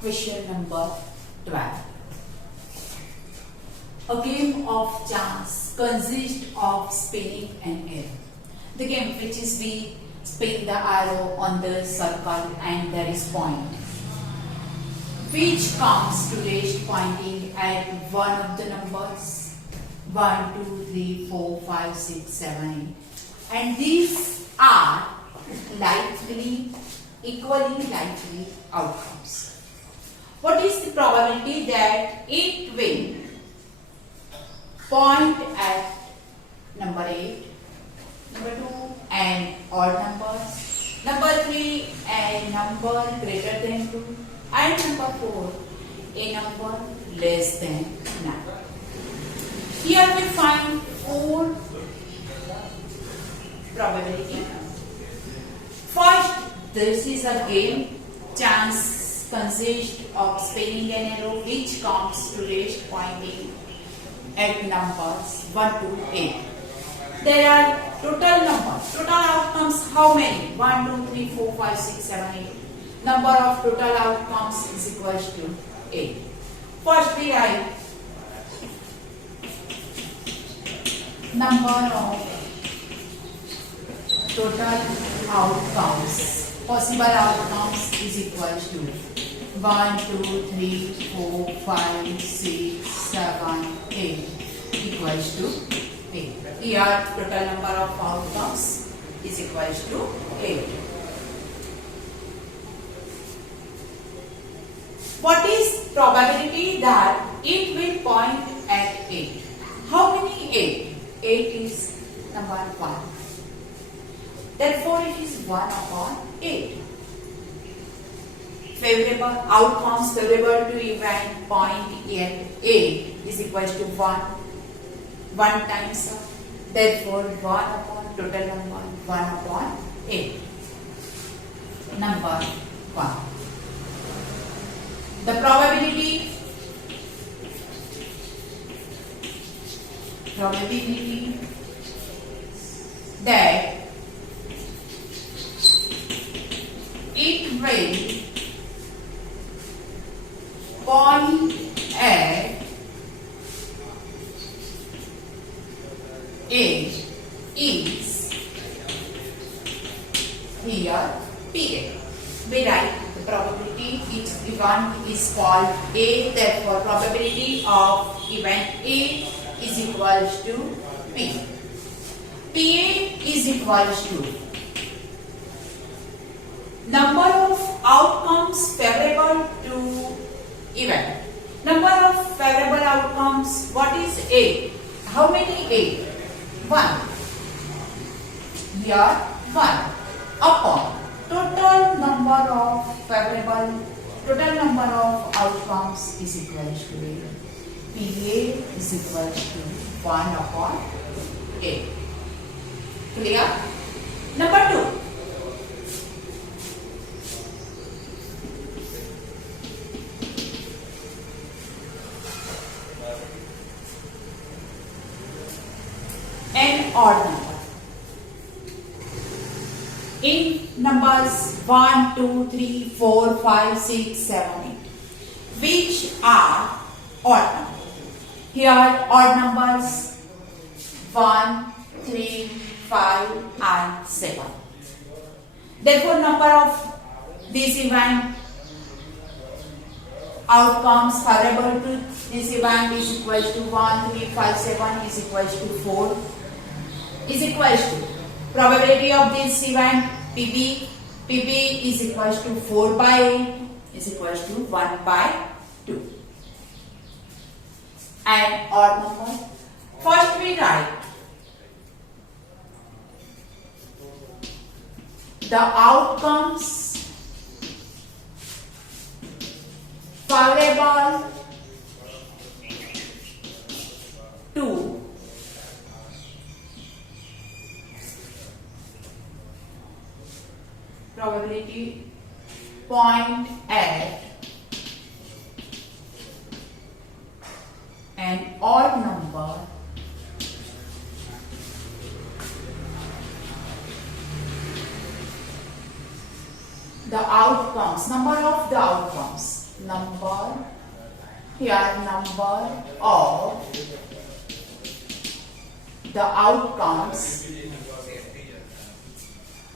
Question number 12. A game of chance consists of spinning an arrow. The game which is we spin the arrow on the circle and there is point, which comes to rest pointing at one of the numbers 1, 2, 3, 4, 5, 6, 7, 8. And these are equally likely outcomes. What is the probability that it will point at number 8, number 2 and odd numbers, number 3 a number greater than 2, and number 4 a number less than 9. Here we find 4 probability. First, this is a game. Chance consists of spinning an arrow which comes to rest pointing at numbers 1 to 8. There are total numbers. Total outcomes how many? 1, 2, 3, 4, 5, 6, 7, 8. Number of total outcomes is equals to 8. First we write number of total outcomes, possible outcomes is equals to 1, 2, 3, 4, 5, 6, 7, 8 equals to 8. Here total number of outcomes is equals to 8. What is probability that it will point at 8? How many 8? 8 is number 1. Therefore, it is 1 upon 8. Favorable outcomes favorable to event point at 8 is equals to 1. 1 times. Therefore, 1 upon total number 1 upon 8. Number 1. The probability that it will point at 8 is here PA. We write the probability each event is called A, therefore probability of event A is equals to P. PA is equals to number of outcomes favorable to event. Number of favorable outcomes, what is A? How many A? 1. Here 1 upon total number of outcomes is equals to A. PA is equals to 1 upon A. Clear? Number 2. An odd number. In numbers 1, 2, 3, 4, 5, 6, 7, 8, which are odd numbers. Here odd numbers 1, 3, 5 and 7. Therefore, number of this event outcomes favorable to this event is equals to 1, 3, 5, 7 is equals to 4 is equals to probability of this event PB is equals to 4 by 8 is equals to 1 by 2. And odd number. First we write the outcomes favorable to probability point at an odd number the outcomes, number of the outcomes number, here number of the outcomes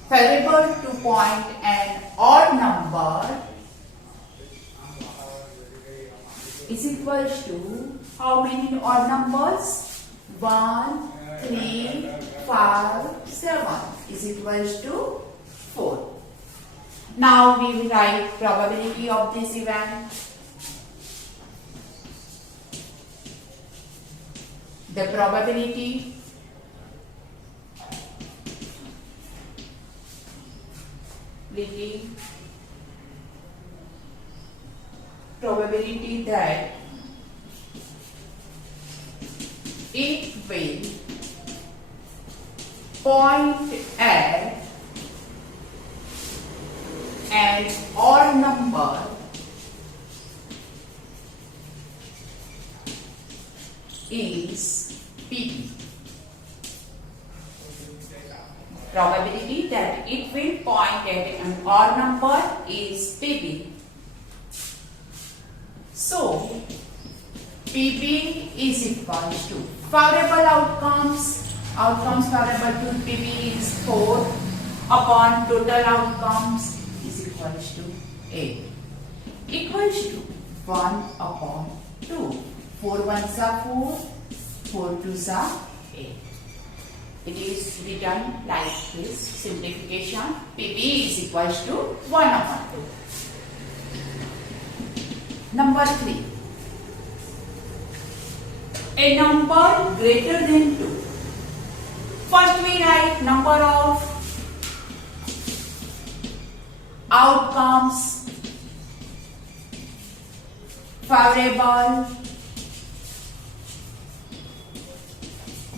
favorable to point an odd number is equals to how many odd numbers? 1, 3, 5, 7 is equals to 4. Now we will write probability of this event. The probability that it will point at an odd number is P. Probability that it will point at an odd number is PB. So, PB is equal to favorable outcomes. Outcomes favorable to PB is 4 upon total outcomes is equals to 8. Equals to 1 upon 2. 4 ones are 4, 4 twos are 8. It is written like this, simplification. PB is equals to 1 upon 2. Number 3. A number greater than 2. First we write number of outcomes favorable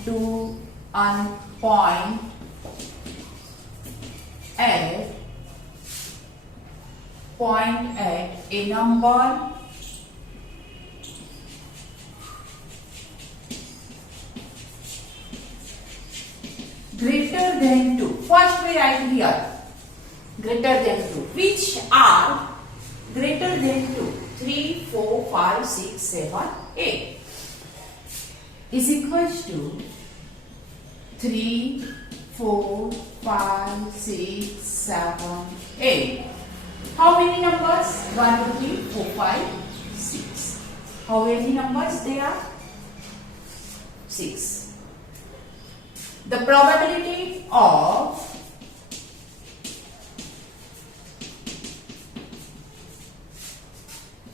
to a point at a number greater than 2. First we write here greater than 2. Which are greater than 2? 3, 4, 5, 6, 7, 8 is equals to 3, 4, 5, 6, 7, 8. How many numbers? 1, 2, 3, 4, 5, 6. How many numbers there are? 6. The probability of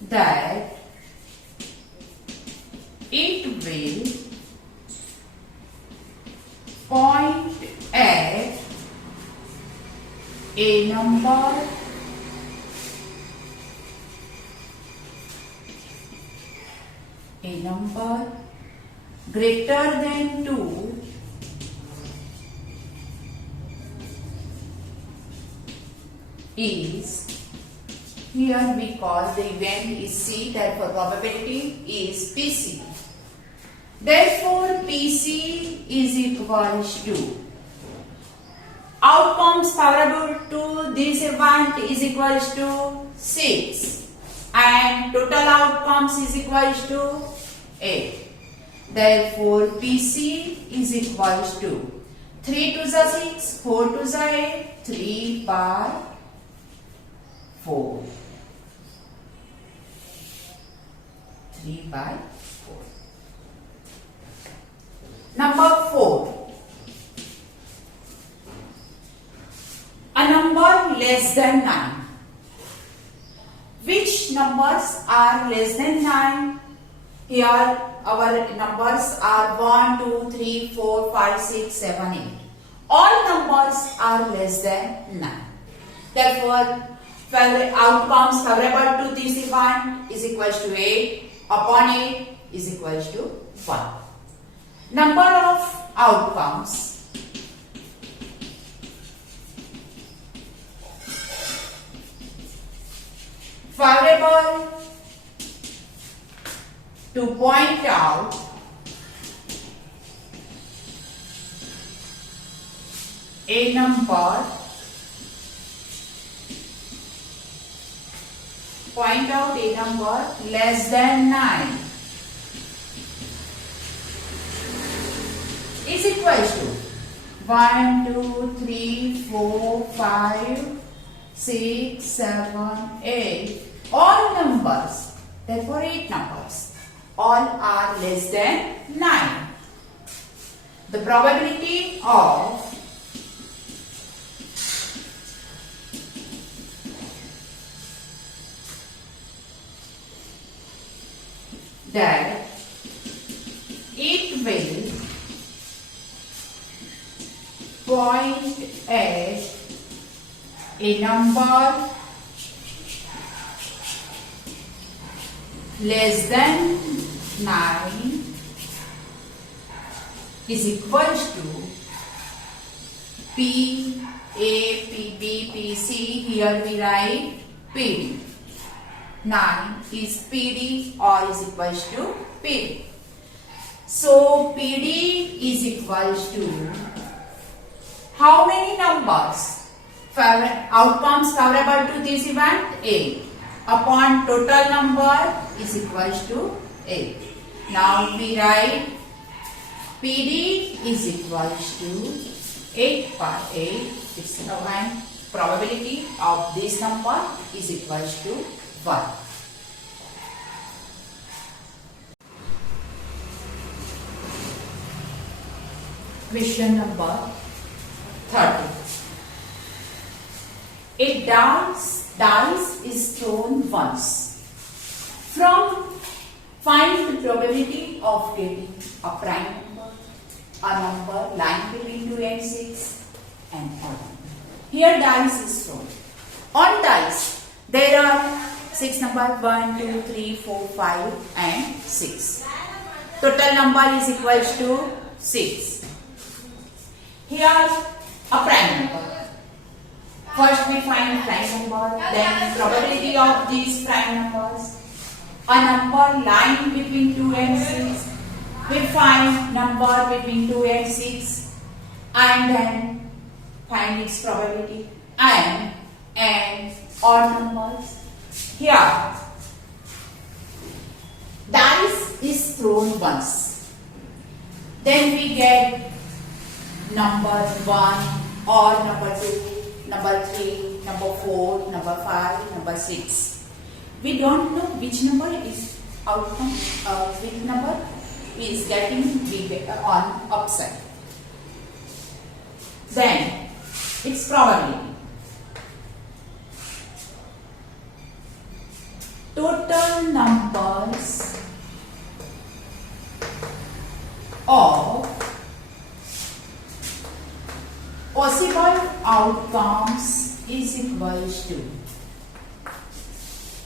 that it will point at a number greater than 2 is, here we call the event is C, therefore probability is PC. Therefore PC is equals to outcomes favorable to this event is equals to 6 and total outcomes is equals to 8. Therefore PC is equals to 3 to the 6, 4 to the 8, 3 by 4. 3 by 4. Number 4. A number less than 9. Which numbers are less than 9? Here our numbers are 1, 2, 3, 4, 5, 6, 7, 8. All numbers are less than 9. Therefore, outcomes favorable to this event is equals to 8 upon 8 is equals to 1. Number of outcomes favorable to point out a number point out a number less than 9 is equal to 1, 2, 3, 4, 5, 6, 7, 8. All numbers, therefore 8 numbers, all are less than 9. The probability of that it will point at a number less than 9 is equal to P, A, P, B, P, C. Here we write PD. 9 is PD or is equal to PD. So PD is equal to how many numbers? Outcomes favorable to this event? 8 upon total number is equal to 8. Now we write PD is equal to 8 by 8. It's the probability of this number is equal to 1. Question number 30. A dice is thrown once. Find the probability of getting a prime number, a number lying between 2 and 6, and odd number. Here dice is thrown. On dice, there are 6 numbers 1, 2, 3, 4, 5 and 6. Total number is equal to 6. Here a prime number. First we find prime number, then probability of these prime numbers. A number lying between 2 and 6. We find number between 2 and 6 and then find its probability and odd numbers. Here dice is thrown once. Then we get number 1 or number 2, number 3, number 4, number 5, number 6. We don't know which number is outcome, which number is getting on upside. Then its probability. Total numbers of possible outcomes is equal to.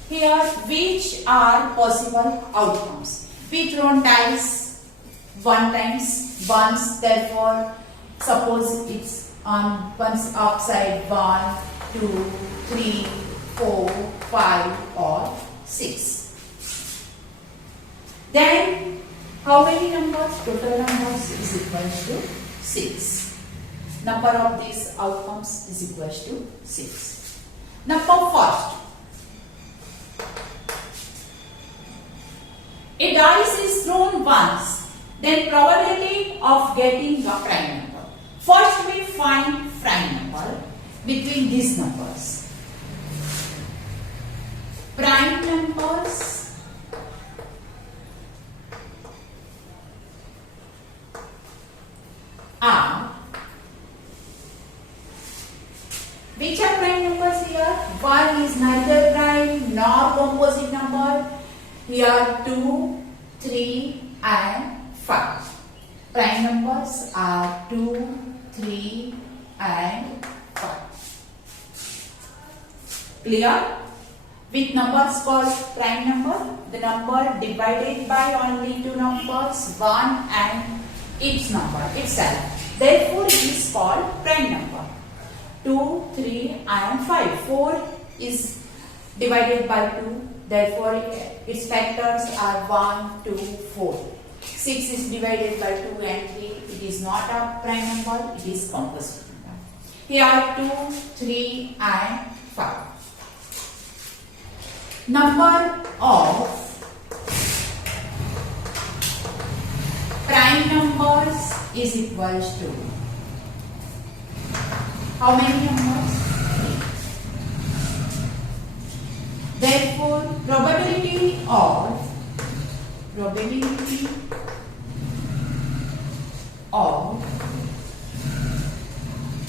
Here, which are possible outcomes? We thrown dice once, therefore, suppose it's on one's upside 1, 2, 3, 4, 5 or 6. Then, how many numbers? Total numbers is equal to 6. Number of these outcomes is equal to 6. Number first. A dice is thrown once, then probability of getting a prime number. First we find prime number between these numbers. Prime numbers are, which are prime numbers here? 1 is neither prime nor composite number. Here 2, 3 and 5. Prime numbers are 2, 3 and 5. Clear? Which numbers called prime number? The number divided by only two numbers, 1 and its number itself. Therefore, it is called prime number. 2, 3 and 5. 4 is divided by 2. Therefore, its factors are 1, 2, 4. 6 is divided by 2 and 3. It is not a prime number, it is composite number. Here 2, 3 and 5. number of prime numbers is equals to how many numbers? 3. Therefore, probability of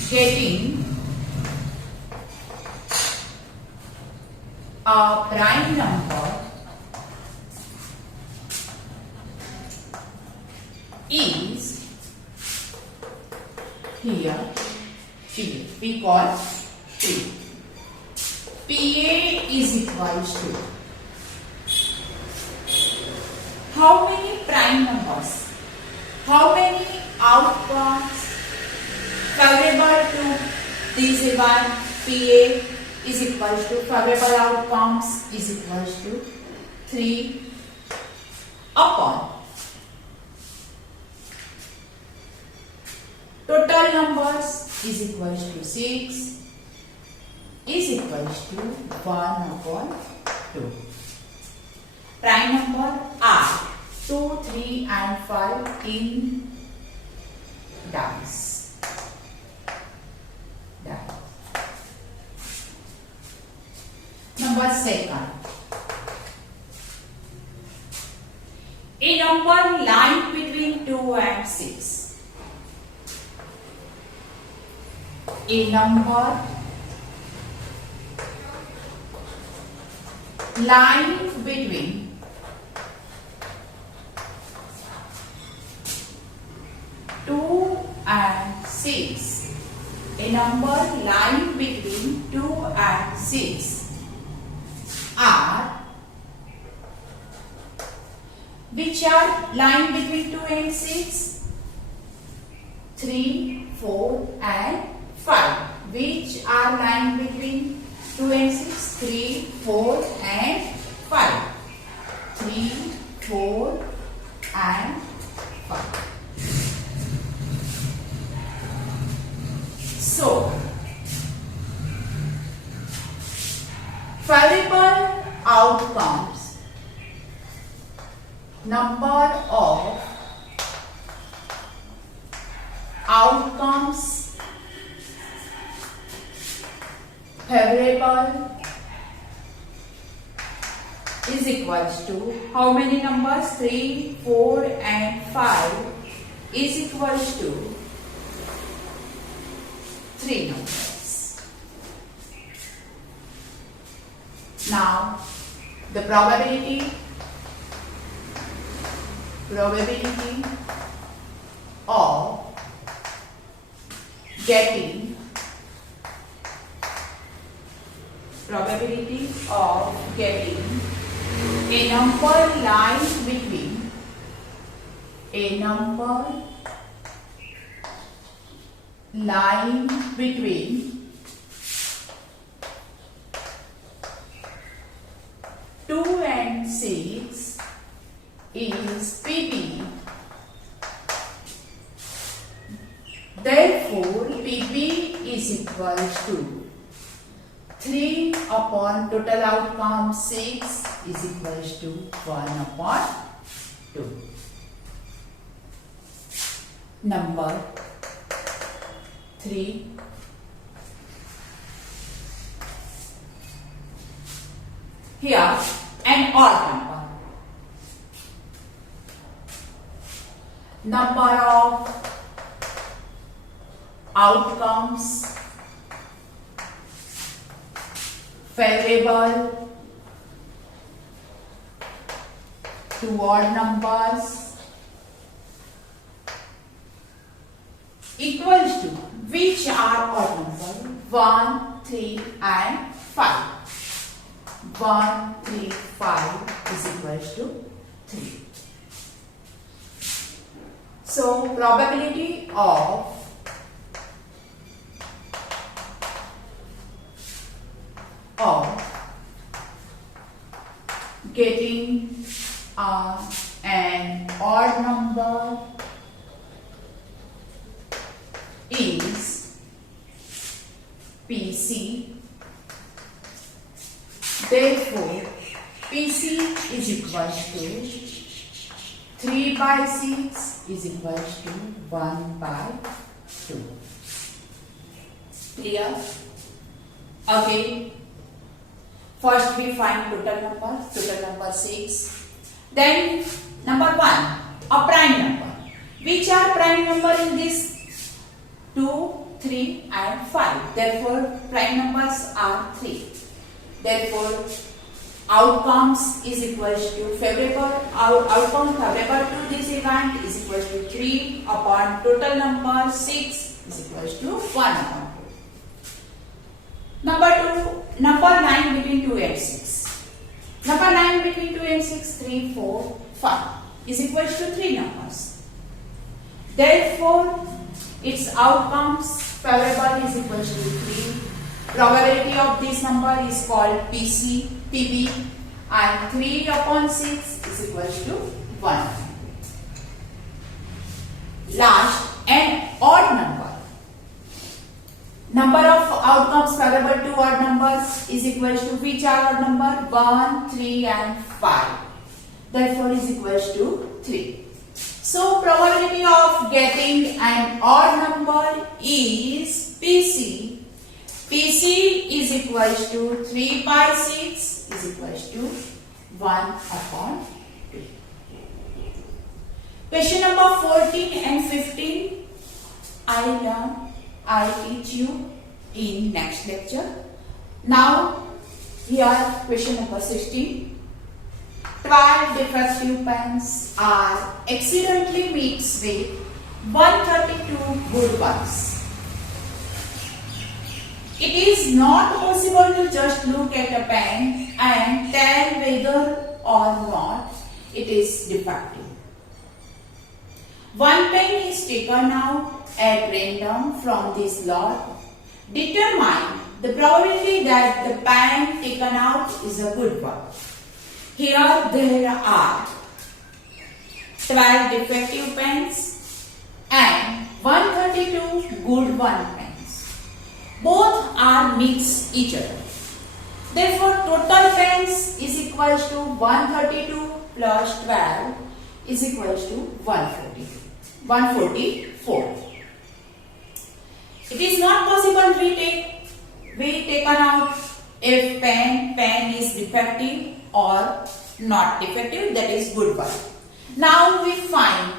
getting a prime number is here P. We call P. PA is equals to how many prime numbers? How many outcomes favorable to this one? PA is equals to favorable outcomes is equals to 3 upon total numbers is equals to 6 is equals to 1 upon 2. Prime number are 2, 3 and 5 in dice. Number second. A number lying between 2 and 6. A number lying between 2 and 6. A number lying between 2 and 6 are which are lying between 2 and 6? 3, 4 and 5. Which are lying between 2 and 6? 3, 4 and 5. 3, 4 and 5. So, favorable outcomes, number of outcomes favorable is equals to how many numbers? 3, 4 and 5 is equals to 3 numbers. Now, the probability of getting a number lying between a number lying between 2 and 6 is PP. Therefore, PP is equals to 3 upon total outcome 6 is equals to 1 upon 2. Number 3. Here an odd number. Number of outcomes favorable to odd numbers equals to which are odd numbers? 1, 3 and 5. 1, 3, 5 is equals to 3. So, probability of getting an odd number is PC. Therefore, PC is equals to 3 by 6 is equals to 1 by 2. Clear? Okay. First we find total number 6. Then number 1, a prime number. Which are prime number in this? 2, 3 and 5. Therefore, prime numbers are 3. Therefore, outcomes is equals to outcome favorable to this event is equals to 3 upon total number 6 is equals to 1 upon 2. Number 2, number 9 between 2 and 6. Number 9 between 2 and 6, 3, 4, 5 is equals to 3 numbers. Therefore, its outcomes favorable is equals to 3. Probability of this number is called PB, and 3 upon 6 is equals to 1. Last, an odd number. Number of outcomes favorable to odd numbers is equals to which are odd number? 1, 3 and 5. Therefore, is equals to 3. So, probability of getting an odd number is PC. PC is equals to 3 by 6 is equals to 1 upon 2. Question number 14 and 15 I'll teach you in next lecture. Now here question number 16. 12 defective pens are accidentally mixed with 132 good ones. It is not possible to just look at a pen and tell whether or not it is defective. One pen is taken out at random from this lot. Determine the probability that the pen taken out is a good one. Here there are 12 defective pens and 132 good one pens. Both are mixed each other. Therefore, total pens is equals to 132 plus 12 is equals to 144. It is not possible we taken out if pen is defective or not defective, that is good one. Now we find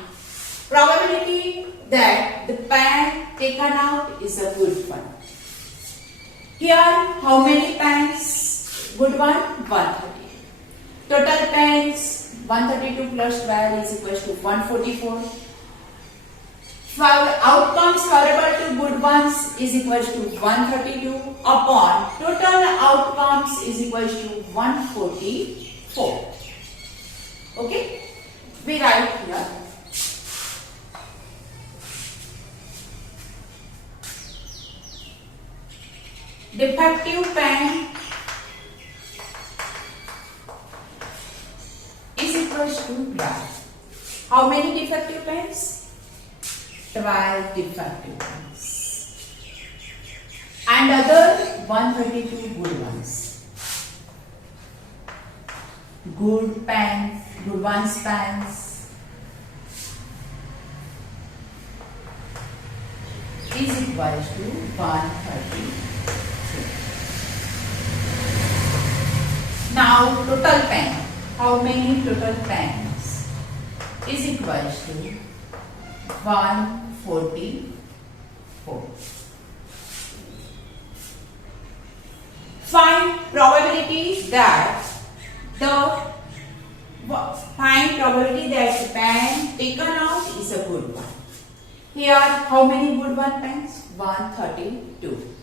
probability that the pen taken out is a good one. Here, how many pens? Good one? 130. Total pens 132 plus 12 is equals to 144. Outcomes favorable to good ones is equals to 132 upon total outcomes is equals to 144. Okay? We write here. Defective pen is equals to 12. How many defective pens? 12 defective pens. And other 132 good ones. Good pens, good ones pens is equals to 132. Now total pen. How many total pens is equals to 144. Find probability that the pen taken out is a good one. Here, how many good one pens? 132.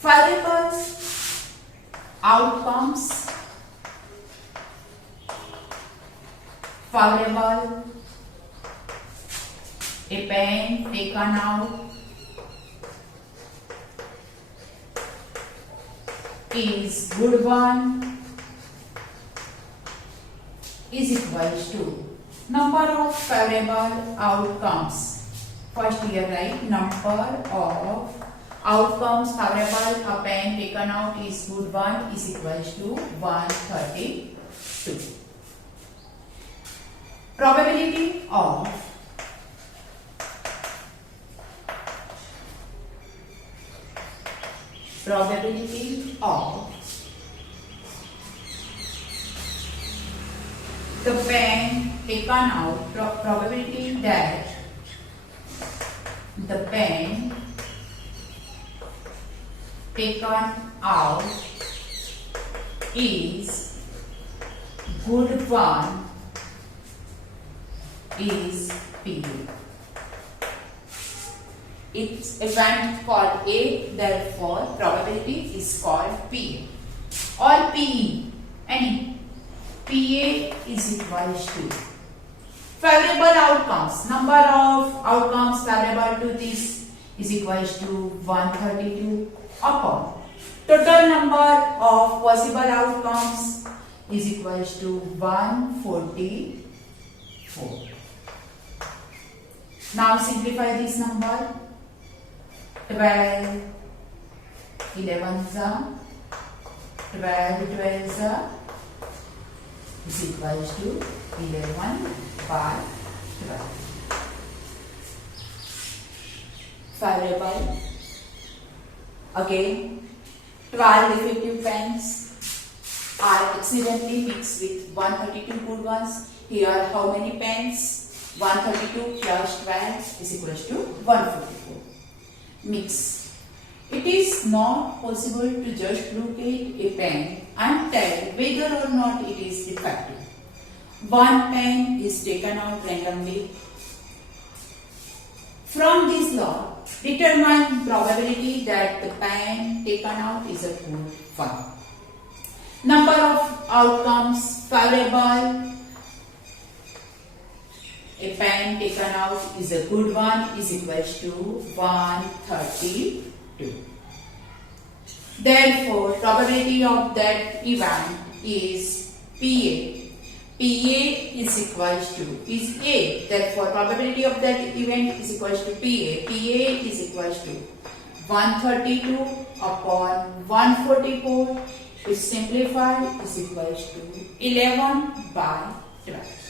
Variables. Outcomes favorable, a pen taken out is good one is equals to number of favorable outcomes. First here write number of outcomes favorable, a pen taken out is good one is equals to 134. 2. Probability of the pen taken out, probability that the pen taken out is good one is P. It's event called A, therefore probability is called P or PE. Any PA is equals to favorable outcomes. Number of outcomes favorable to this is equals to 132 upon total number of possible outcomes is equals to 144. Now simplify this number. 12 11s are 12 12s are is equals to 11 by 12. Favorable. Again, 12 defective pens are accidentally mixed with 132 good ones. Here, how many pens? 132 plus 12 is equals to 144. Mix. It is not possible to just look at a pen and tell whether or not it is defective. One pen is taken out randomly. From this law, determine probability that the pen taken out is a good one. Number of outcomes favorable. A pen taken out is a good one is equals to 132. Therefore, probability of that event is PA. PA is equals to is A. Therefore, probability of that event is equals to PA. PA is equals to 132 upon 144. If simplified is equals to 11 by 12.